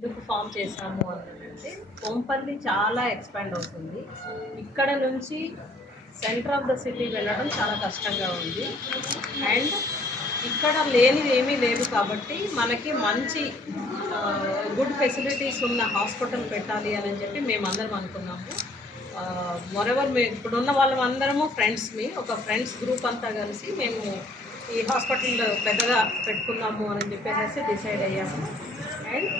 ఎందుకు ఫామ్ చేసాము అంటే కొంపల్లి చాలా ఎక్స్పాండ్ అవుతుంది. ఇక్కడ నుంచి సెంటర్ ఆఫ్ ద సిటీ వెళ్ళడం చాలా కష్టంగా ఉంది. అండ్ ఇక్కడ లేనిది ఏమీ లేదు కాబట్టి మనకి మంచి గుడ్ ఫెసిలిటీస్ ఉన్న హాస్పిటల్ పెట్టాలి అని చెప్పి మేమందరం అనుకున్నాము. మొరెవర్ ఇప్పుడున్న వాళ్ళందరము ఫ్రెండ్స్ని ఒక ఫ్రెండ్స్ గ్రూప్ అంతా కలిసి మేము ఈ హాస్పిటల్ పెద్దగా పెట్టుకున్నాము అని చెప్పేసి డిసైడ్ అయ్యాము. అండ్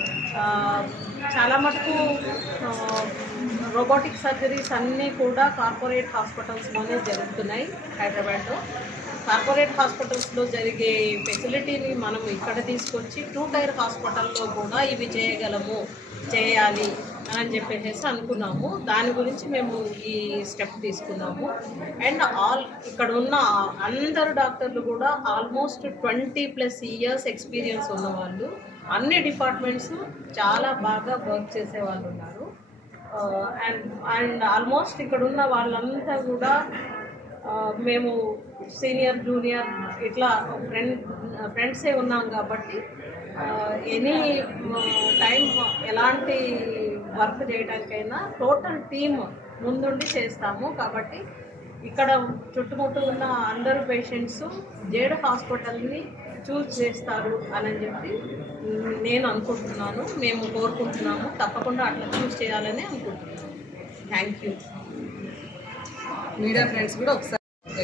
చాలా మటుకు రోబోటిక్ సర్జరీస్ అన్నీ కూడా కార్పొరేట్ హాస్పిటల్స్లోనే జరుగుతున్నాయి. హైదరాబాద్లో కార్పొరేట్ హాస్పిటల్స్లో జరిగే ఫెసిలిటీని మనం ఇక్కడ తీసుకొచ్చి 2 టైర్ హాస్పిటల్లో కూడా ఇవి చేయాలి అని చెప్పేసి అనుకున్నాము. దాని గురించి మేము ఈ స్టెప్ తీసుకున్నాము. అండ్ ఇక్కడ ఉన్న అందరు డాక్టర్లు కూడా ఆల్మోస్ట్ 20+ ఇయర్స్ ఎక్స్పీరియన్స్ ఉన్నవాళ్ళు, అన్ని డిపార్ట్మెంట్స్ చాలా బాగా వర్క్ చేసే వాళ్ళు ఉన్నారు. అండ్ ఆల్మోస్ట్ ఇక్కడ ఉన్న వాళ్ళంతా కూడా మేము సీనియర్ జూనియర్ ఇట్లా ఫ్రెండ్సే ఉన్నాం కాబట్టి ఎనీ టైం ఎలాంటి వర్క్ చేయడానికైనా టోటల్ టీమ్ ముందుండి చేస్తాము. కాబట్టి ఇక్కడ చుట్టుముట్టు ఉన్న అందరు పేషెంట్స్ జేడ్ హాస్పిటల్ని చూస్ చేస్తారు అని చెప్పి నేను అనుకుంటున్నాను, మేము కోరుకుంటున్నాము. తప్పకుండా అట్లా చూస్ చేయాలని అనుకుంటున్నాను. Thank you. మీడియా ఫ్రెండ్స్ కూడా ఒకసారి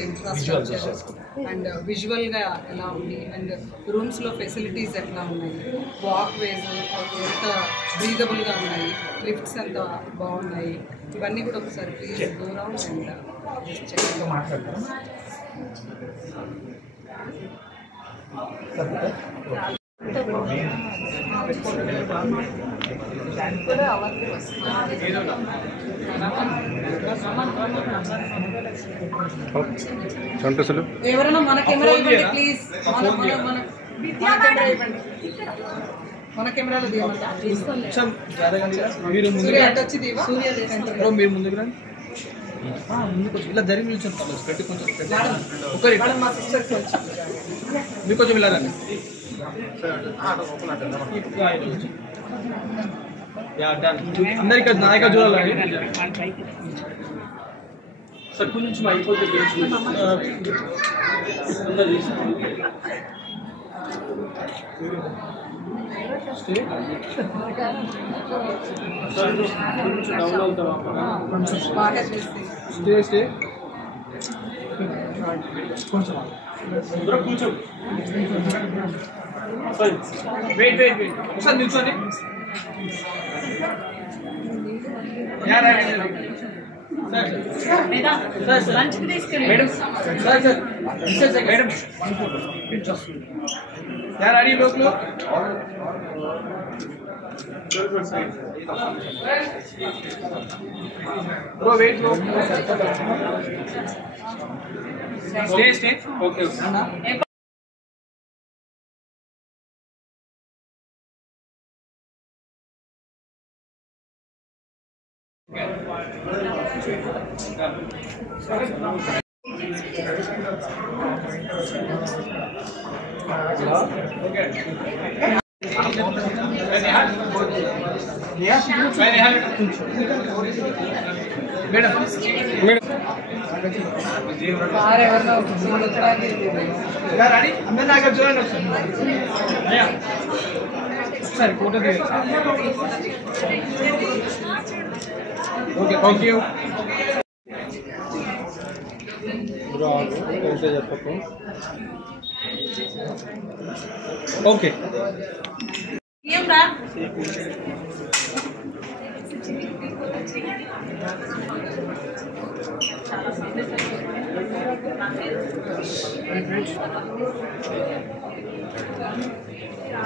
ఇన్ఫ్రాస్ట్రక్చర్ అండ్ విజువల్గా ఎలా ఉంది అండ్ రూమ్స్లో ఫెసిలిటీస్ ఎట్లా ఉన్నాయి, వాక్ వేస్ ఎంత బ్రీదబుల్గా ఉన్నాయి, లిఫ్ట్స్ ఎంత బాగున్నాయి, ఇవన్నీ కూడా ఒకసారి ప్లీజ్ గో రౌండ్ అండ్ ఎవరైనా మన కెమెరా ఇవ్వండి ప్లీజ్. మన కెమెరాలో మీరు ముందుకు రండి. ముందుకు ఇలా జరిగి నిల్చుంటాం పెట్టి కొంచెం మీరు కొంచెం ఇలా రండి. అందరికీ నాయక చూడాలండి సార్. కొంచెం అయిపోతే స్టే కొంచెం వెయిట్ ఒకసారి నిల్చోండి. మేడం यार आड़ी लोग bro wait bro stay okay sir photo दे okay thank you okay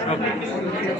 okay